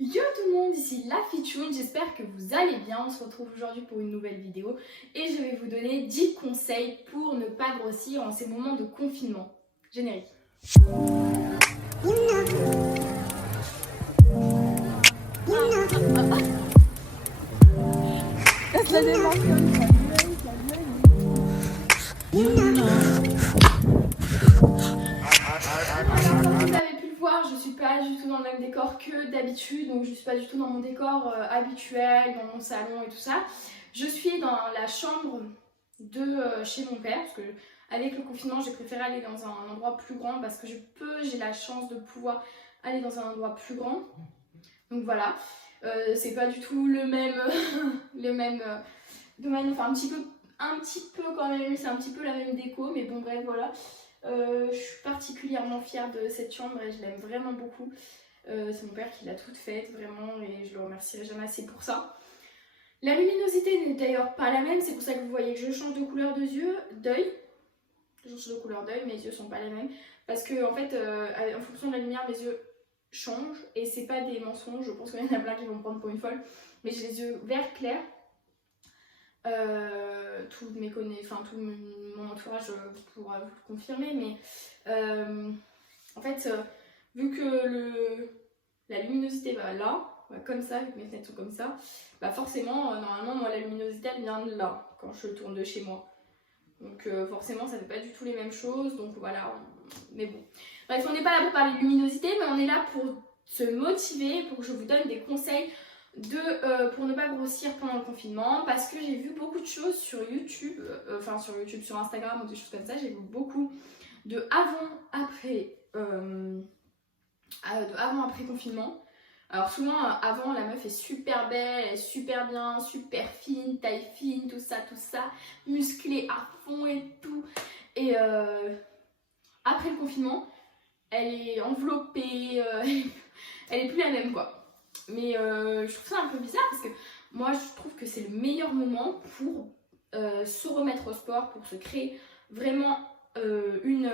Yo tout le monde, ici la Fitchoun, j'espère que vous allez bien. On se retrouve aujourd'hui pour une nouvelle vidéo et je vais vous donner 10 conseils pour ne pas grossir en ces moments de confinement. Générique. Alors, comme vous avez pu le voir, je suis pas du tout dans le même décor que d'habitude, donc je suis pas du tout dans mon décor habituel, dans mon salon et tout ça. Je suis dans la chambre de chez mon père, parce que avec le confinement, j'ai préféré aller dans un endroit plus grand parce que j'ai la chance de pouvoir aller dans un endroit plus grand. Donc voilà, c'est pas du tout le même, le même domaine, enfin un petit peu quand même, c'est un petit peu la même déco, mais bon bref voilà. Je suis particulièrement fière de cette chambre et je l'aime vraiment beaucoup. C'est mon père qui l'a toute faite vraiment et je le remercierai jamais assez pour ça. La luminosité n'est d'ailleurs pas la même, c'est pour ça que vous voyez que je change de couleur d'œil. Je change de couleur d'œil, mes yeux sont pas les mêmes. Parce que en fait, en fonction de la lumière, mes yeux changent et c'est pas des mensonges. Je pense qu'il y en a plein qui vont me prendre pour une folle. Mais j'ai les yeux vert clair. Tout mon entourage pourra vous le confirmer, mais en fait, vu que la luminosité va là, comme ça, vu que mes fenêtres sont comme ça, bah forcément, normalement, moi, la luminosité, elle vient de là, quand je tourne de chez moi. Donc forcément, ça fait pas du tout les mêmes choses, donc voilà, mais bon. Bref, on n'est pas là pour parler de luminosité, mais on est là pour se motiver, pour que je vous donne des conseils pour ne pas grossir pendant le confinement, parce que j'ai vu beaucoup de choses sur YouTube, sur Instagram ou des choses comme ça. J'ai vu beaucoup de avant-après confinement. Alors souvent avant, la meuf est super belle, elle est super bien, super fine, taille fine, tout ça, musclée à fond et tout. Et après le confinement, elle est enveloppée, elle est plus la même quoi. Mais je trouve ça un peu bizarre parce que moi je trouve que c'est le meilleur moment pour se remettre au sport, pour se créer vraiment une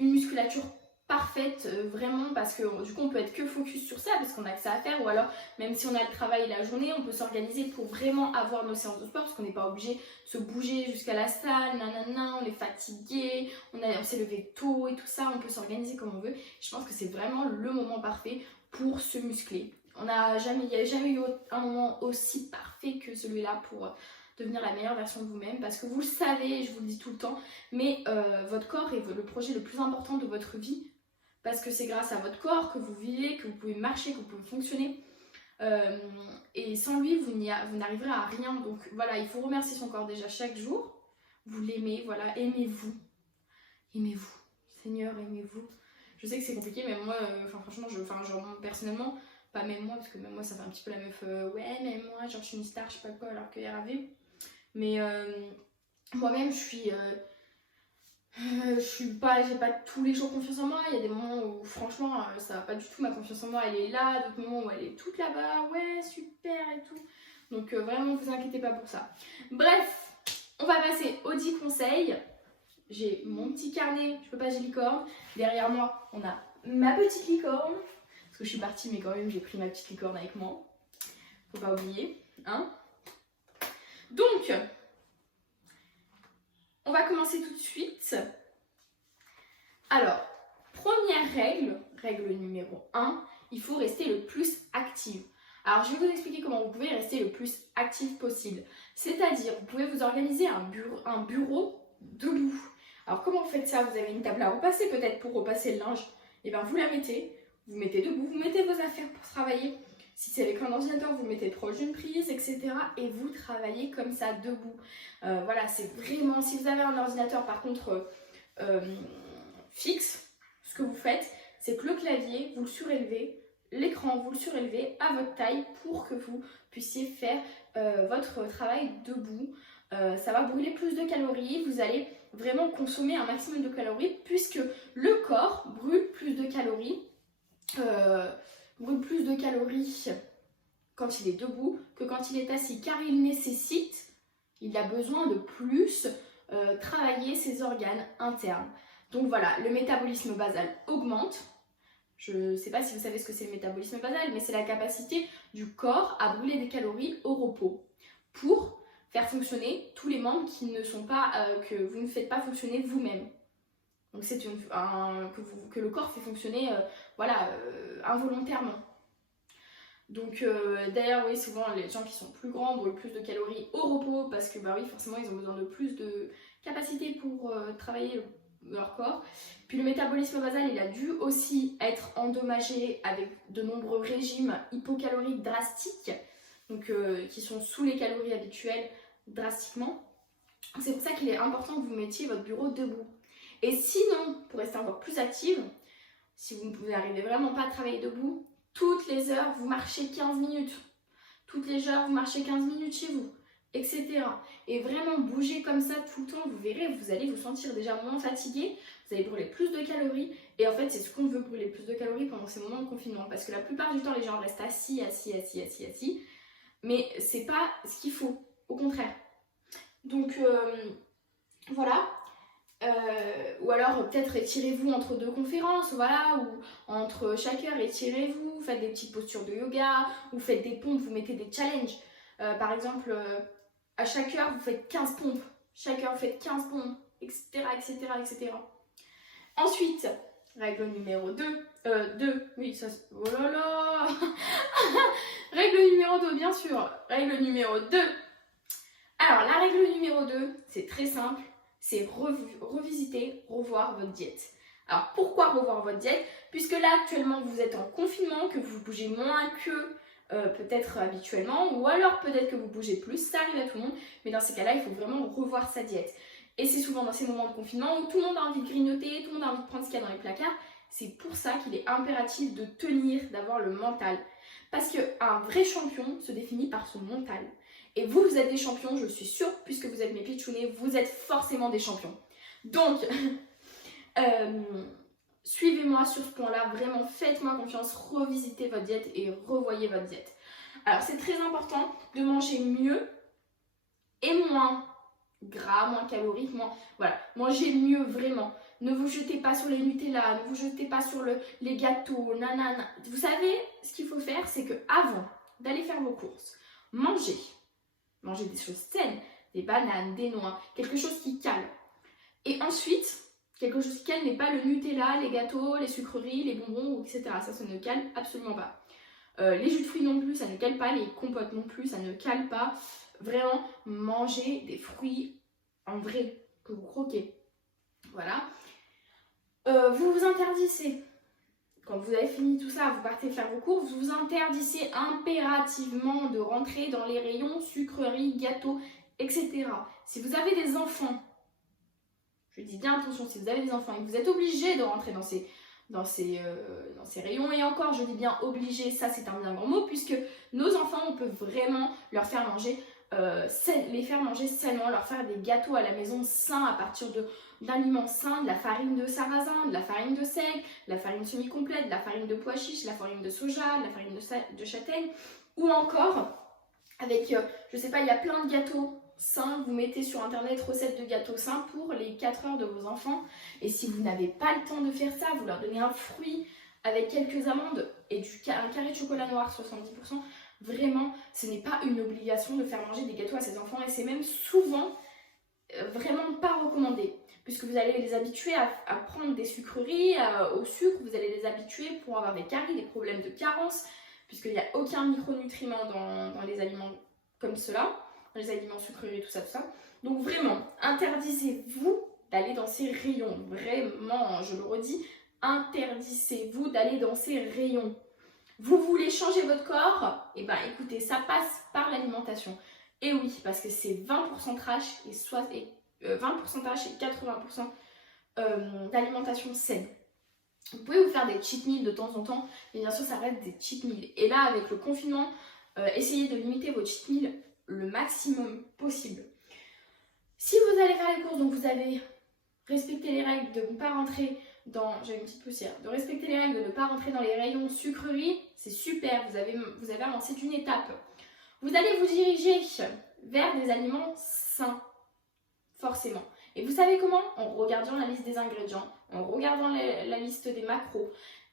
musculature parfaite, vraiment, parce que du coup on peut être que focus sur ça parce qu'on a que ça à faire, ou alors même si on a le travail la journée, on peut s'organiser pour vraiment avoir nos séances de sport parce qu'on n'est pas obligé de se bouger jusqu'à la salle, nanana, on est fatigué, on s'est levé tôt et tout ça, on peut s'organiser comme on veut. Je pense que c'est vraiment le moment parfait pour se muscler. Il n'y a jamais eu un moment aussi parfait que celui-là pour devenir la meilleure version de vous-même, parce que vous le savez, je vous le dis tout le temps, mais votre corps est le projet le plus important de votre vie, parce que c'est grâce à votre corps que vous vivez, que vous pouvez marcher, que vous pouvez fonctionner, et sans lui vous n'arriverez à rien. Donc voilà, il faut remercier son corps déjà chaque jour, vous l'aimez, voilà, aimez-vous, Seigneur, aimez-vous. Je sais que c'est compliqué, mais moi, personnellement, pas même moi, parce que même moi ça fait un petit peu la meuf, ouais même moi genre je suis une star, je sais pas quoi, alors que RAV. Mais moi-même j'ai pas tous les jours confiance en moi. Il y a des moments où franchement ça va pas du tout, ma confiance en moi elle est là, d'autres moments où elle est toute là-bas, ouais super et tout. Donc vraiment vous inquiétez pas pour ça. Bref, on va passer aux 10 conseils. J'ai mon petit carnet, je peux pas, j'ai licorne. Derrière moi on a ma petite licorne, parce que je suis partie mais quand même j'ai pris ma petite licorne avec moi. Faut pas oublier, hein. Donc, on va commencer tout de suite. Alors, première règle numéro 1, il faut rester le plus active. Alors, je vais vous expliquer comment vous pouvez rester le plus actif possible. C'est-à-dire, vous pouvez vous organiser un bureau debout. Alors, comment vous faites ça? Vous avez une table à repasser peut-être pour repasser le linge. Et bien, vous la mettez, vous mettez debout, vous mettez vos affaires pour travailler. Si c'est avec un ordinateur, vous mettez proche d'une prise, etc. Et vous travaillez comme ça, debout. Voilà, c'est vraiment... Si vous avez un ordinateur, par contre, fixe, ce que vous faites, c'est que le clavier, vous le surélevez, l'écran, vous le surélevez à votre taille pour que vous puissiez faire votre travail debout. Ça va brûler plus de calories, vous allez vraiment consommer un maximum de calories puisque le corps brûle plus de calories. Quand il est debout que quand il est assis, car il a besoin de plus travailler ses organes internes. Donc voilà, le métabolisme basal augmente. Je ne sais pas si vous savez ce que c'est le métabolisme basal, mais c'est la capacité du corps à brûler des calories au repos pour faire fonctionner tous les membres qui ne sont pas, que vous ne faites pas fonctionner vous-même. Donc c'est que le corps fait fonctionner involontairement. Donc d'ailleurs oui, souvent les gens qui sont plus grands brûlent plus de calories au repos parce que bah oui, forcément ils ont besoin de plus de capacité pour travailler leur corps. Puis le métabolisme basal, il a dû aussi être endommagé avec de nombreux régimes hypocaloriques drastiques, donc qui sont sous les calories habituelles drastiquement. C'est pour ça qu'il est important que vous mettiez votre bureau debout. Et sinon, pour rester encore plus active, si vous n'arrivez vraiment pas à travailler debout, toutes les heures, vous marchez 15 minutes. Toutes les heures, vous marchez 15 minutes chez vous, etc. Et vraiment bouger comme ça tout le temps, vous verrez, vous allez vous sentir déjà moins fatigué, vous allez brûler plus de calories. Et en fait, c'est ce qu'on veut, brûler plus de calories pendant ces moments de confinement. Parce que la plupart du temps, les gens restent assis. Mais c'est pas ce qu'il faut, au contraire. Donc, voilà. Ou alors peut-être étirez-vous entre deux conférences, voilà, ou entre chaque heure étirez-vous, faites des petites postures de yoga, ou faites des pompes, vous mettez des challenges. Par exemple, à chaque heure vous faites 15 pompes, chaque heure vous faites 15 pompes, etc. etc. Ensuite, règle numéro 2, oui, ça, oh là là règle numéro 2, bien sûr, règle numéro 2. Alors, la règle numéro 2, c'est très simple. C'est revisiter, revoir votre diète. Alors pourquoi revoir votre diète? Puisque là actuellement vous êtes en confinement, que vous bougez moins que peut-être habituellement, ou alors peut-être que vous bougez plus, ça arrive à tout le monde, mais dans ces cas-là il faut vraiment revoir sa diète. Et c'est souvent dans ces moments de confinement où tout le monde a envie de grignoter, tout le monde a envie de prendre ce qu'il y a dans les placards. C'est pour ça qu'il est impératif de tenir, d'avoir le mental. Parce qu'un vrai champion se définit par son mental. Et vous, vous êtes des champions, je suis sûre, puisque vous êtes mes pitchounets, vous êtes forcément des champions. Donc, suivez-moi sur ce point-là, vraiment faites-moi confiance, revisitez votre diète et revoyez votre diète. Alors, c'est très important de manger mieux et moins gras, moins calorique, voilà, mangez mieux vraiment. Ne vous jetez pas sur les Nutella, ne vous jetez pas sur les gâteaux, nanana. Vous savez, ce qu'il faut faire, c'est que avant d'aller faire vos courses, mangez des choses saines, des bananes, des noix, quelque chose qui cale. Et ensuite, quelque chose qui cale n'est pas le Nutella, les gâteaux, les sucreries, les bonbons, etc. Ça ne cale absolument pas. Les jus de fruits non plus, ça ne cale pas. Les compotes non plus, ça ne cale pas. Vraiment, mangez des fruits en vrai, que vous croquez. Voilà. Vous vous interdisez. Quand vous avez fini tout ça, vous partez faire vos courses, vous interdissez impérativement de rentrer dans les rayons sucreries, gâteaux, etc. Si vous avez des enfants, je dis bien attention, si vous avez des enfants et que vous êtes obligé de rentrer dans ces rayons, et encore je dis bien obligé, ça c'est un bien grand mot, puisque nos enfants, on peut vraiment leur faire manger, les faire manger sainement, leur faire des gâteaux à la maison sains à partir d'aliments sains, de la farine de sarrasin, de la farine de seigle, de la farine semi-complète, de la farine de pois chiche, de la farine de soja, de la farine de châtaigne, ou encore avec, je sais pas, il y a plein de gâteaux sains, vous mettez sur internet recettes de gâteaux sains pour les 4 heures de vos enfants, et si vous n'avez pas le temps de faire ça, vous leur donnez un fruit avec quelques amandes et un carré de chocolat noir 70%, vraiment, ce n'est pas une obligation de faire manger des gâteaux à ses enfants, et c'est même souvent vraiment pas recommandé, puisque vous allez les habituer à prendre des sucreries, au sucre, vous allez les habituer pour avoir des caries, des problèmes de carence, puisqu'il n'y a aucun micronutriment dans les aliments comme cela, dans les aliments sucreries, tout ça. Donc vraiment, interdisez-vous d'aller dans ces rayons, vraiment, je le redis, interdisez-vous d'aller dans ces rayons. Vous voulez changer votre corps? Eh bien écoutez, ça passe par l'alimentation. Et oui, parce que c'est 20% trash et 20% trash et 80% d'alimentation saine. Vous pouvez vous faire des cheat meals de temps en temps, mais bien sûr ça reste des cheat meals. Et là, avec le confinement, essayez de limiter vos cheat meals le maximum possible. Si vous allez faire les courses, donc vous avez respecté les règles de ne pas rentrer j'ai une petite poussière, de respecter les règles de ne pas rentrer dans les rayons sucreries, c'est super, vous avez avancé d'une étape. Vous allez vous diriger vers des aliments sains, forcément. Et vous savez comment? En regardant la liste des ingrédients, en regardant la liste des macros,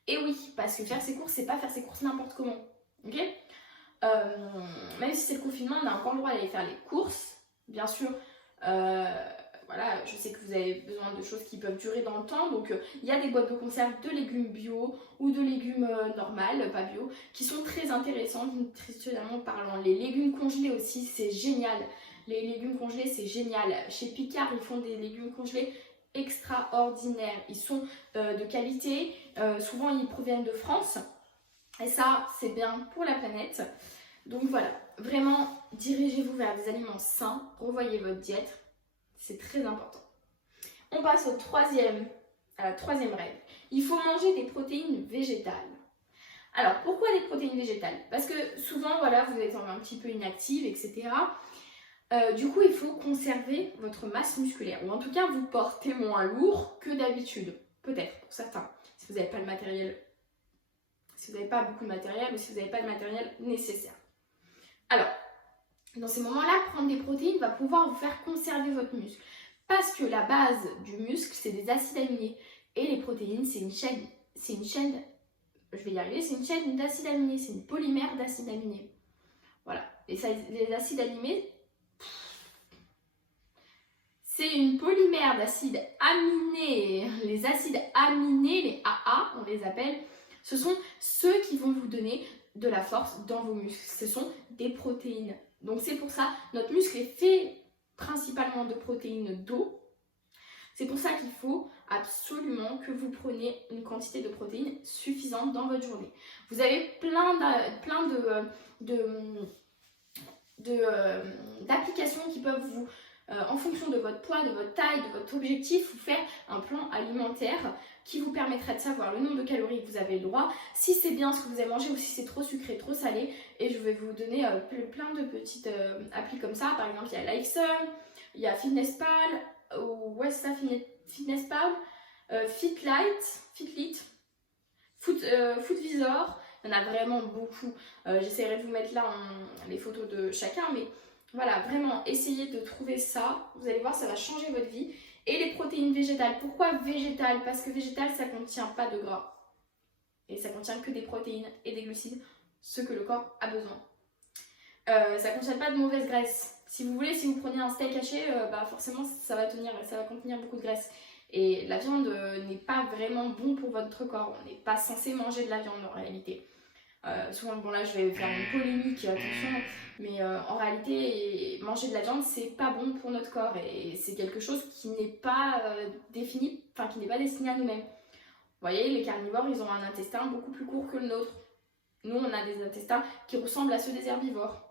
Et oui, parce que faire ses courses, c'est pas faire ses courses n'importe comment. Ok. Même si c'est le confinement, on a encore le droit d'aller faire les courses, bien sûr. Voilà, je sais que vous avez besoin de choses qui peuvent durer dans le temps, donc il y a des boîtes de conserve de légumes bio ou de légumes normales, pas bio, qui sont très intéressantes nutritionnellement parlant. Les légumes congelés aussi, c'est génial. Les légumes congelés, c'est génial. Chez Picard, ils font des légumes congelés extraordinaires. Ils sont de qualité, souvent ils proviennent de France. Et ça, c'est bien pour la planète. Donc voilà, vraiment, dirigez-vous vers des aliments sains, revoyez votre diète, c'est très important. On passe à la troisième règle. Il faut manger des protéines végétales. Alors, pourquoi des protéines végétales? Parce que souvent, voilà, vous êtes un petit peu inactive, etc. Du coup, il faut conserver votre masse musculaire. Ou en tout cas, vous portez moins lourd que d'habitude. Peut-être, pour certains, si vous n'avez pas le matériel. Si vous n'avez pas beaucoup de matériel ou si vous n'avez pas de matériel nécessaire. Alors, dans ces moments-là, prendre des protéines va pouvoir vous faire conserver votre muscle. Parce que la base du muscle, c'est des acides aminés. Et les protéines, c'est une chaîne, je vais y arriver, c'est une chaîne d'acides aminés, c'est une polymère d'acides aminés. Voilà, les acides aminés, c'est une polymère d'acides aminés. Les acides aminés, les AA, on les appelle, ce sont ceux qui vont vous donner de la force dans vos muscles. Ce sont des protéines. Donc c'est pour ça, notre muscle est fait principalement de protéines d'eau. C'est pour ça qu'il faut absolument que vous preniez une quantité de protéines suffisante dans votre journée. Vous avez plein d'applications qui peuvent vous, en fonction de votre poids, de votre taille, de votre objectif, vous faire un plan alimentaire qui vous permettra de savoir le nombre de calories que vous avez le droit, si c'est bien ce que vous avez mangé ou si c'est trop sucré, trop salé. Et je vais vous donner plein de petites applis comme ça. Par exemple, il y a Lifesum, il y a FitnessPal, ou ouais, c'est ça, FitnessPal, Fitlit, Footvisor. Il y en a vraiment beaucoup. J'essaierai de vous mettre là les photos de chacun, mais voilà, vraiment, essayez de trouver ça. Vous allez voir, ça va changer votre vie. Et les protéines végétales. Pourquoi végétales? Parce que végétal, ça ne contient pas de gras. Et ça contient que des protéines et des glucides, ce que le corps a besoin. Ça ne contient pas de mauvaise graisse. Si vous voulez, si vous prenez un steak haché, forcément, ça va contenir beaucoup de graisse. Et la viande n'est pas vraiment bon pour votre corps. On n'est pas censé manger de la viande en réalité. Souvent, bon là je vais faire une polémique, attention, mais en réalité, manger de la viande, c'est pas bon pour notre corps et c'est quelque chose qui n'est pas défini, enfin qui n'est pas destiné à nous-mêmes. Vous voyez, les carnivores, ils ont un intestin beaucoup plus court que le nôtre. Nous, on a des intestins qui ressemblent à ceux des herbivores.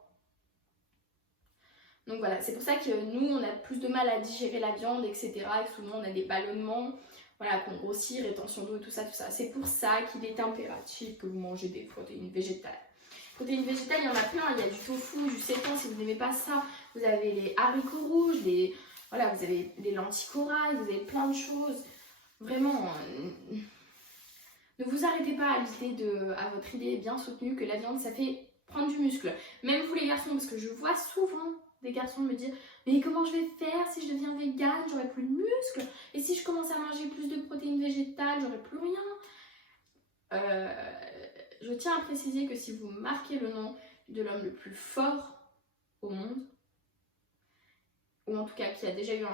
Donc voilà, c'est pour ça que nous, on a plus de mal à digérer la viande, etc. Et souvent, on a des ballonnements. Voilà, qu'on grossit, rétention d'eau, tout ça. C'est pour ça qu'il est impératif que vous mangez des protéines végétales. Protéines végétales, il y en a plein. Il y a du tofu, du seitan, si vous n'aimez pas ça. Vous avez les haricots rouges, vous avez les lentilles corail, vous avez plein de choses. Vraiment, ne vous arrêtez pas à votre idée bien soutenue que la viande, ça fait prendre du muscle. Même vous les garçons, parce que je vois souvent des garçons me dire mais comment je vais faire si je deviens végane, j'aurai plus de muscles, et si je commence à manger plus de protéines végétales, j'aurai plus rien. Je tiens à préciser que si vous marquez le nom de l'homme le plus fort au monde, ou en tout cas qui a déjà eu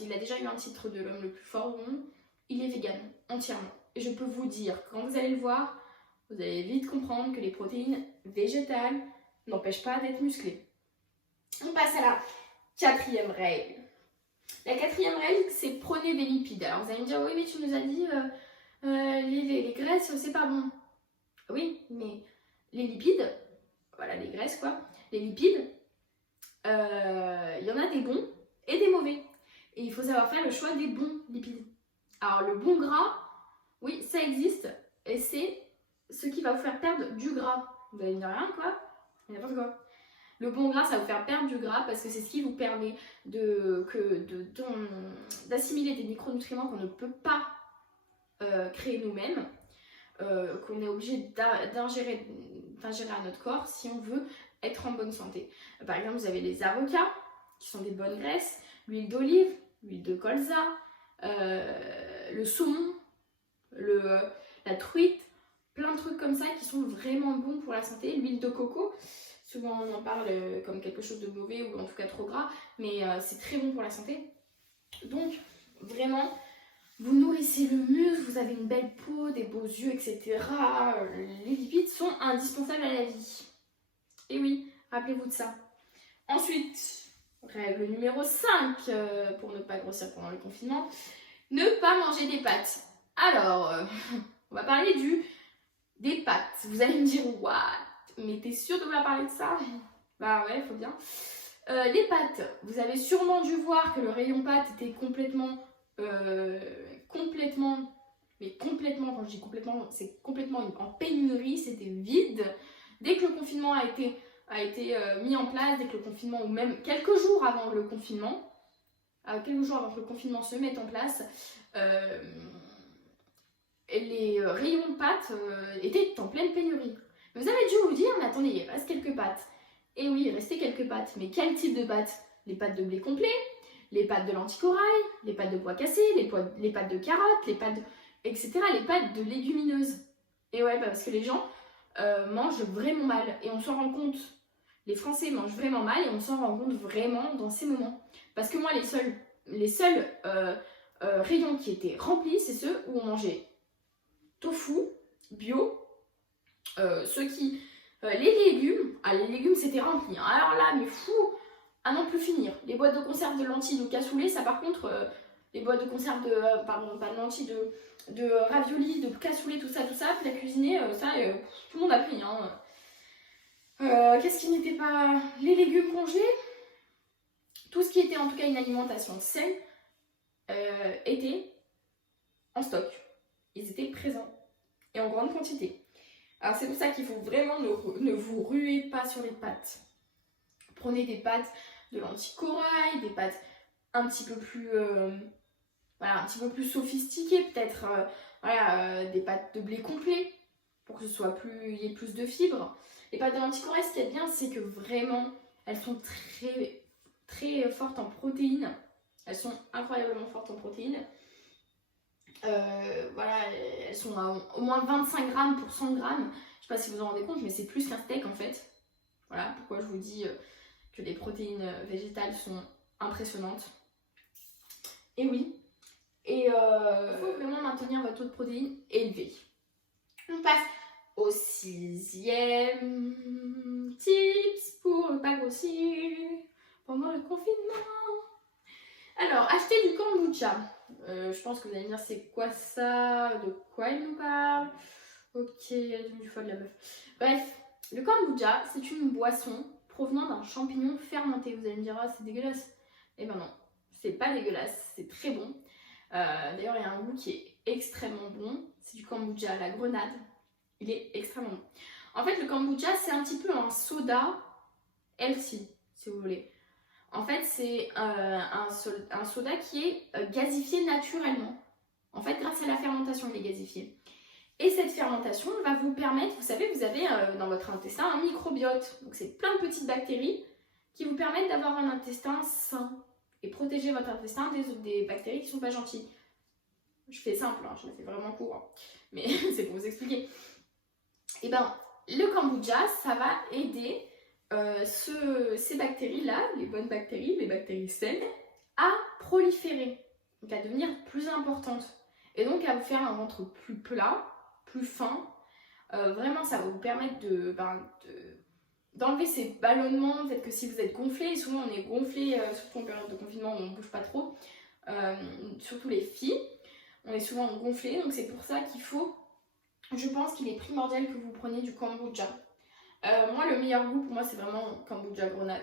il a déjà eu un titre de l'homme le plus fort au monde, il est végane entièrement. Et je peux vous dire, quand vous allez le voir, vous allez vite comprendre que les protéines végétales n'empêchent pas d'être musclé. On passe à la quatrième règle. La quatrième règle, c'est prenez des lipides. Alors vous allez me dire, oui mais tu nous as dit les graisses, c'est pas bon. Oui, mais les lipides, voilà les graisses quoi, les lipides, il y en a des bons et des mauvais. Et il faut savoir faire le choix des bons lipides. Alors le bon gras, oui ça existe, et c'est ce qui va vous faire perdre du gras. Vous allez me dire rien quoi, n'importe quoi. Le bon gras, ça va vous faire perdre du gras parce que c'est ce qui vous permet d'assimiler des micronutriments qu'on ne peut pas créer nous-mêmes, qu'on est obligé d'ingérer à notre corps si on veut être en bonne santé. Par exemple, vous avez les avocats qui sont des bonnes graisses, l'huile d'olive, l'huile de colza, le saumon, la truite, plein de trucs comme ça qui sont vraiment bons pour la santé. L'huile de coco, souvent on en parle comme quelque chose de mauvais ou en tout cas trop gras, mais c'est très bon pour la santé. Donc vraiment, vous nourrissez le muscle, vous avez une belle peau, des beaux yeux, etc. Les lipides sont indispensables à la vie. Et oui, rappelez-vous de ça. Ensuite, règle numéro 5, pour ne pas grossir pendant le confinement, ne pas manger des pâtes. Alors, on va parler des pâtes. Vous allez me dire, what? Mais t'es sûre de vouloir parler de ça? Bah ouais, faut bien. Les pâtes, vous avez sûrement dû voir que le rayon pâtes était complètement, mais complètement, quand je dis complètement, c'est complètement en pénurie, c'était vide. Dès que le confinement a été mis en place, dès que le confinement, ou même quelques jours avant le confinement, que le confinement se mette en place, les rayons de pâtes étaient en pleine pénurie. Mais vous avez dû vous dire, mais attendez, il reste quelques pâtes. Et oui, il restait quelques pâtes. Mais quel type de pâtes? Les pâtes de blé complet, les pâtes de lentilles corail, les pâtes de pois cassés, les pâtes de carottes, les pâtes etc. Les pâtes de légumineuses. Et ouais, parce que les gens mangent vraiment mal. Et on s'en rend compte. Les Français mangent vraiment mal et on s'en rend compte vraiment dans ces moments. Parce que moi, les seuls rayons qui étaient remplis, c'est ceux où on mangeait tofu, bio, les légumes c'était rempli. Hein. Alors là, mais fou, à n'en plus finir. Les boîtes de conserve de lentilles, de cassoulet, ça par contre, les boîtes de conserve de, pardon, pas de lentilles, de raviolis, de cassoulet, tout ça, puis la cuisiner, tout le monde a pris. Hein. Qu'est-ce qui n'était pas? Les légumes congelés, tout ce qui était en tout cas une alimentation saine, était en stock. Ils étaient présents et en grande quantité. Alors c'est pour ça qu'il faut vraiment ne vous ruez pas sur les pâtes. Prenez des pâtes de lentilles corail, des pâtes un petit peu plus, un petit peu plus sophistiquées, peut-être des pâtes de blé complet pour que ce soit il y ait plus de fibres. Les pâtes de lentilles corail, ce qui est bien, c'est que vraiment elles sont très très fortes en protéines. Elles sont incroyablement fortes en protéines. Elles sont à au moins 25 grammes pour 100 grammes. Je sais pas si vous en rendez compte, mais c'est plus qu'un steak en fait. Voilà pourquoi je vous dis que les protéines végétales sont impressionnantes. Et oui, il faut vraiment maintenir votre taux de protéines élevé. On passe au 6e tips pour ne pas grossir pendant le confinement. Alors, acheter du kombucha. Je pense que vous allez me dire c'est quoi ça? De quoi il nous parle? Ok, du foie de la meuf. Bref, le kombucha, c'est une boisson provenant d'un champignon fermenté. Vous allez me dire, ah, c'est dégueulasse. Eh ben non, c'est pas dégueulasse, c'est très bon. D'ailleurs, il y a un goût qui est extrêmement bon. C'est du kombucha à la grenade. Il est extrêmement bon. En fait, le kombucha, c'est un petit peu un soda healthy, si vous voulez. En fait, c'est un soda qui est gazifié naturellement. En fait, grâce à la fermentation, il est gazifié. Et cette fermentation va vous permettre, vous savez, vous avez dans votre intestin un microbiote. Donc, c'est plein de petites bactéries qui vous permettent d'avoir un intestin sain et protéger votre intestin des bactéries qui ne sont pas gentilles. Je fais simple, hein, je le fais vraiment court, hein. Mais c'est pour vous expliquer. Et ben, le kombucha, ça va aider ces bactéries-là, les bonnes bactéries, les bactéries saines, à proliférer, donc à devenir plus importantes. Et donc à vous faire un ventre plus plat, plus fin. Vraiment, ça va vous permettre d'enlever ces ballonnements. Peut-être que si vous êtes gonflé, souvent on est gonflé, surtout en période de confinement où on ne bouge pas trop, surtout les filles, on est souvent gonflé. Donc c'est pour ça qu'il faut, je pense qu'il est primordial que vous preniez du kombucha. Moi, le meilleur goût pour moi, c'est vraiment kombucha grenade.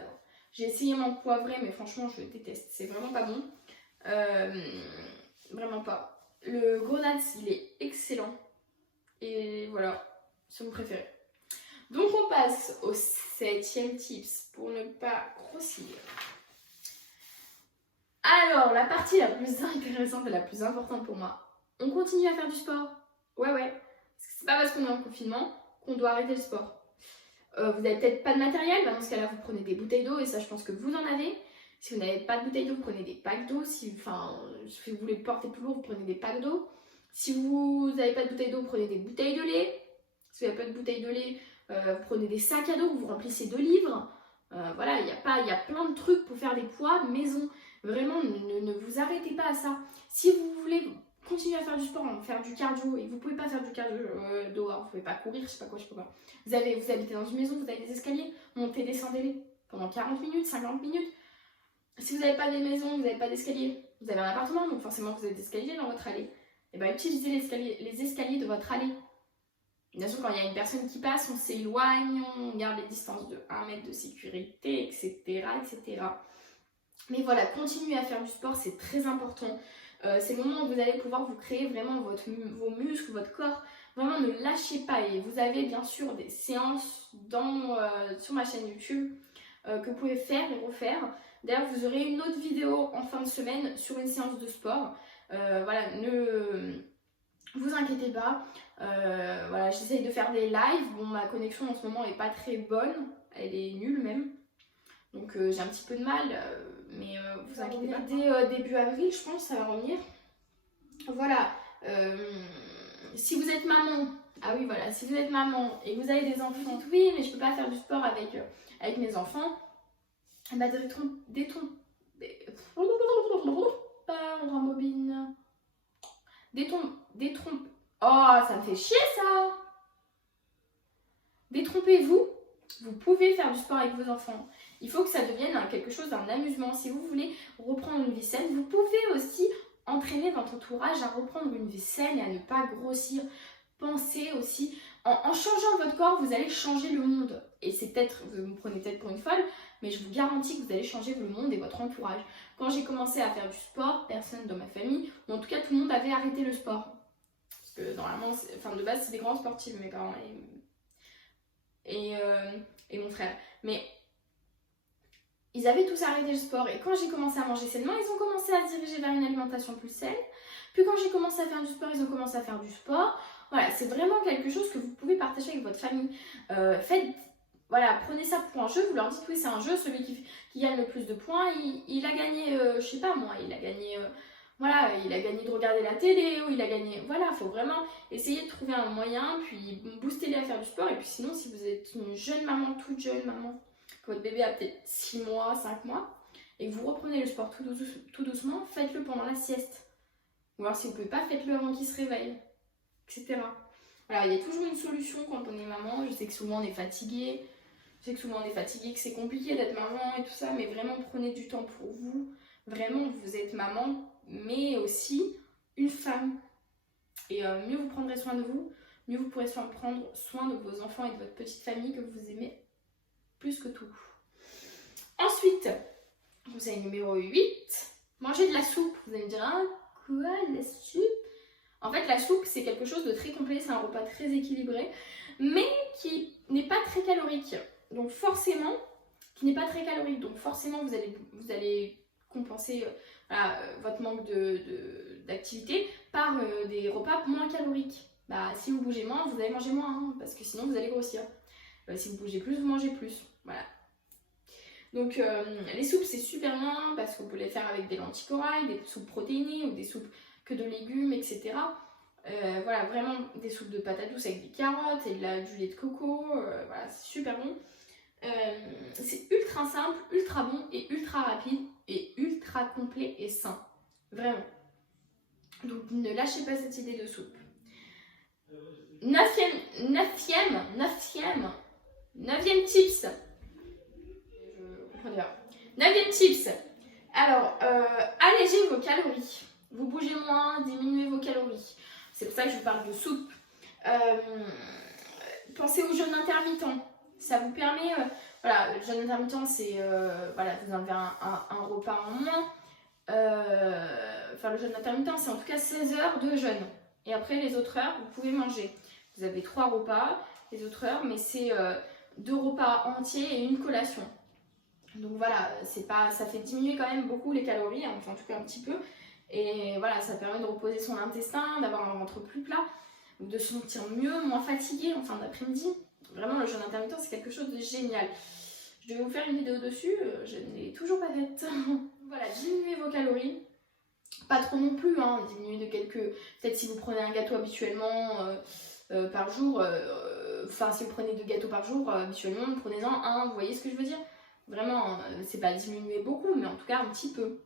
J'ai essayé mon poivré, mais franchement, je déteste. C'est vraiment pas bon. Vraiment pas. Le grenade, il est excellent. Et voilà, c'est mon préféré. Donc, on passe au 7e tips pour ne pas grossir. Alors, la partie la plus intéressante et la plus importante pour moi. On continue à faire du sport. Ouais. C'est pas parce qu'on est en confinement qu'on doit arrêter le sport. Vous n'avez peut-être pas de matériel, dans ce cas-là, vous prenez des bouteilles d'eau, et ça, je pense que vous en avez. Si vous n'avez pas de bouteille d'eau, prenez des packs d'eau. Si vous voulez porter plus lourd, vous prenez des packs d'eau. Si vous n'avez pas de bouteille d'eau, prenez des bouteilles de lait. Si vous n'avez pas de bouteille de lait, vous prenez des sacs à dos, vous remplissez de livres. Voilà, il y a plein de trucs pour faire des poids maison. Vraiment, ne vous arrêtez pas à ça. Si vous voulez continuer à faire du sport, faire du cardio, et vous ne pouvez pas faire du cardio dehors, vous ne pouvez pas courir, je sais pas quoi, je sais pas quoi. Vous habitez dans une maison, vous avez des escaliers, montez, descendez-les pendant 40 minutes, 50 minutes. Si vous n'avez pas des maisons, vous n'avez pas d'escalier, vous avez un appartement, donc forcément vous avez des escaliers dans votre allée. Et bien utilisez les escaliers de votre allée. Bien sûr, quand il y a une personne qui passe, on s'éloigne, on garde les distances de 1 mètre de sécurité, etc., etc. Mais voilà, continuez à faire du sport, c'est très important. C'est le moment où vous allez pouvoir vous créer vraiment vos muscles, votre corps. Vraiment, ne lâchez pas. Et vous avez bien sûr des séances sur ma chaîne YouTube que vous pouvez faire et refaire. D'ailleurs, vous aurez une autre vidéo en fin de semaine sur une séance de sport. Voilà, ne vous inquiétez pas. Voilà, j'essaye de faire des lives. Bon, ma connexion en ce moment n'est pas très bonne. Elle est nulle même. Donc j'ai un petit peu de mal. Mais vous inquiétez pas. Dès début avril, je pense, ça va revenir. Voilà. Si vous êtes maman, ah oui, voilà, si vous êtes maman et que vous avez des enfants, oui, mais je peux pas faire du sport avec mes enfants. Bah, oh, ça me fait chier ça. Détrompez-vous. Vous pouvez faire du sport avec vos enfants. Il faut que ça devienne quelque chose d'un amusement. Si vous voulez reprendre une vie saine, vous pouvez aussi entraîner votre entourage à reprendre une vie saine et à ne pas grossir. Pensez aussi, en changeant votre corps, vous allez changer le monde. Et c'est peut-être, vous me prenez peut-être pour une folle, mais je vous garantis que vous allez changer le monde et votre entourage. Quand j'ai commencé à faire du sport, personne dans ma famille, ou en tout cas tout le monde avait arrêté le sport. Parce que normalement, de base, c'est des grands sportifs, mes parents et mon frère. Mais ils avaient tous arrêté le sport. Et quand j'ai commencé à manger sainement, ils ont commencé à se diriger vers une alimentation plus saine. Puis quand j'ai commencé à faire du sport, ils ont commencé à faire du sport. Voilà, c'est vraiment quelque chose que vous pouvez partager avec votre famille. Voilà, prenez ça pour un jeu, vous leur dites oui, c'est un jeu, celui qui gagne le plus de points, il a gagné, je sais pas moi, il a gagné de regarder la télé, ou il a gagné, voilà, il faut vraiment essayer de trouver un moyen, puis booster-les à faire du sport. Et puis sinon, si vous êtes une jeune maman, toute jeune maman, que votre bébé a peut-être 6 mois, 5 mois, et que vous reprenez le sport tout doucement, faites-le pendant la sieste. Ou alors si vous ne pouvez pas, faites-le avant qu'il se réveille, etc. Voilà, il y a toujours une solution quand on est maman. Je sais que souvent on est fatigué, que c'est compliqué d'être maman et tout ça, mais vraiment prenez du temps pour vous. Vraiment, vous êtes maman, mais aussi une femme. Et mieux vous prendrez soin de vous, mieux vous pourrez prendre soin de vos enfants et de votre petite famille que vous aimez plus que tout. Ensuite, conseil numéro 8, manger de la soupe. Vous allez me dire, ah, quoi, la soupe? En fait, la soupe, c'est quelque chose de très complet, c'est un repas très équilibré, mais qui n'est pas très calorique. Donc forcément, vous allez compenser votre manque d'activité par des repas moins caloriques. Bah, si vous bougez moins, vous allez manger moins, hein, parce que sinon vous allez grossir. Si vous bougez plus, vous mangez plus. Voilà. Donc les soupes, c'est super bien parce que vous pouvez les faire avec des lentilles corail, des soupes protéinées ou des soupes que de légumes, etc. Voilà, vraiment des soupes de patates douces avec des carottes et du lait de coco. Voilà, c'est super bon. C'est ultra simple, ultra bon et ultra rapide et ultra complet et sain. Vraiment. Donc ne lâchez pas cette idée de soupe. Neuvième tips. Neuvième tips. Alors, allégez vos calories. Vous bougez moins, diminuez vos calories. C'est pour ça que je vous parle de soupe. Pensez au jeûne intermittent. Ça vous permet, le jeûne intermittent, c'est, vous enlevez un repas en moins. Le jeûne intermittent, c'est en tout cas 16 heures de jeûne. Et après, les autres heures, vous pouvez manger. Vous avez 3 repas, les autres heures, mais c'est 2 repas entiers et une collation. Donc voilà, ça fait diminuer quand même beaucoup les calories, hein, enfin en tout cas un petit peu. Et voilà, ça permet de reposer son intestin, d'avoir un ventre plus plat, de se sentir mieux, moins fatigué en fin d'après-midi. Vraiment, le jeûne intermittent, c'est quelque chose de génial. Je devais vous faire une vidéo dessus, je ne l'ai toujours pas faite. Voilà, diminuez vos calories. Pas trop non plus, hein, diminuez de quelques... Peut-être si vous prenez un gâteau habituellement par jour, Enfin, si vous prenez 2 gâteaux par jour, habituellement, prenez-en un, vous voyez ce que je veux dire? Vraiment, c'est pas diminuer beaucoup, mais en tout cas un petit peu.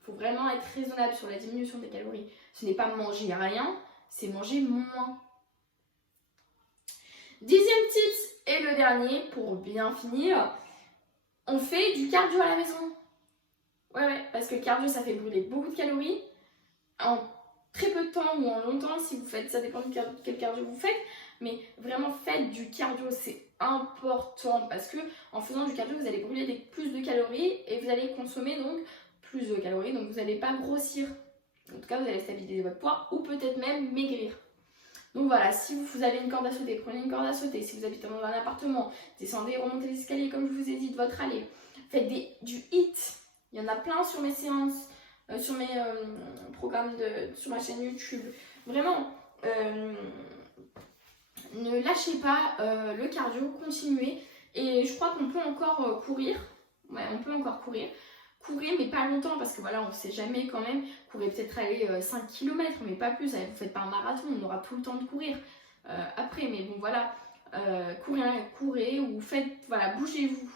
Il faut vraiment être raisonnable sur la diminution des calories. Ce n'est pas manger rien, c'est manger moins. 10e tips et le dernier, pour bien finir, on fait du cardio à la maison. Ouais, parce que le cardio, ça fait brûler beaucoup de calories en très peu de temps ou en longtemps si vous faites, ça dépend de quel cardio vous faites, mais vraiment faites du cardio, c'est important parce que en faisant du cardio, vous allez brûler plus de calories et vous allez consommer donc plus de calories, donc vous n'allez pas grossir. En tout cas, vous allez stabiliser votre poids ou peut-être même maigrir. Donc voilà, si vous avez une corde à sauter, prenez une corde à sauter. Si vous habitez dans un appartement, descendez et remontez les escaliers comme je vous ai dit de votre allée. Faites du HIIT. Il y en a plein sur mes séances, sur mes programmes, sur ma chaîne YouTube. Vraiment, ne lâchez pas le cardio, continuez. Et je crois qu'on peut encore courir. Ouais, on peut encore courir. Courez, mais pas longtemps, parce que voilà, on ne sait jamais quand même. Courez peut-être aller 5 km, mais pas plus. Vous ne faites pas un marathon, on aura tout le temps de courir après. Mais bon, voilà, courez ou faites, voilà, bougez-vous.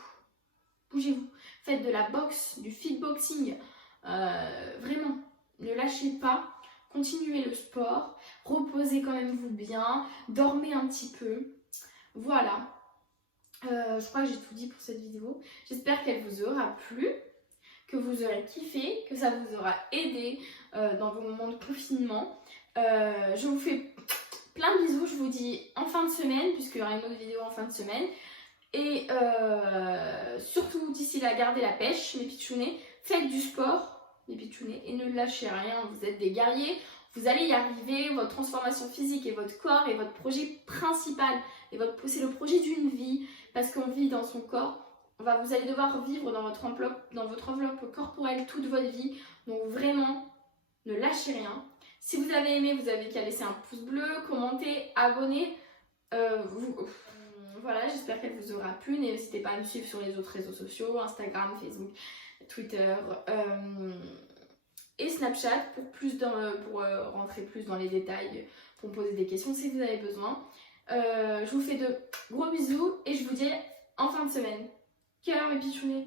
Bougez-vous. Faites de la boxe, du fitboxing. Vraiment, ne lâchez pas. Continuez le sport. Reposez quand même vous bien. Dormez un petit peu. Voilà. Je crois que j'ai tout dit pour cette vidéo. J'espère qu'elle vous aura plu, que vous aurez kiffé, que ça vous aura aidé dans vos moments de confinement. Je vous fais plein de bisous, je vous dis en fin de semaine, puisqu'il y aura une autre vidéo en fin de semaine. Et surtout d'ici là, gardez la pêche, mes pitchounets. Faites du sport, mes pitchounets, et ne lâchez rien, vous êtes des guerriers. Vous allez y arriver, votre transformation physique et votre corps est votre projet principal. Et c'est le projet d'une vie, parce qu'on vit dans son corps. Vous allez devoir vivre dans votre enveloppe corporelle toute votre vie. Donc vraiment, ne lâchez rien. Si vous avez aimé, vous avez qu'à laisser un pouce bleu, commenter, abonner. Voilà, j'espère qu'elle vous aura plu. N'hésitez pas à me suivre sur les autres réseaux sociaux, Instagram, Facebook, Twitter et Snapchat pour rentrer plus dans les détails, pour me poser des questions si vous avez besoin. Je vous fais de gros bisous et je vous dis en fin de semaine. Ciao mes pitchounets.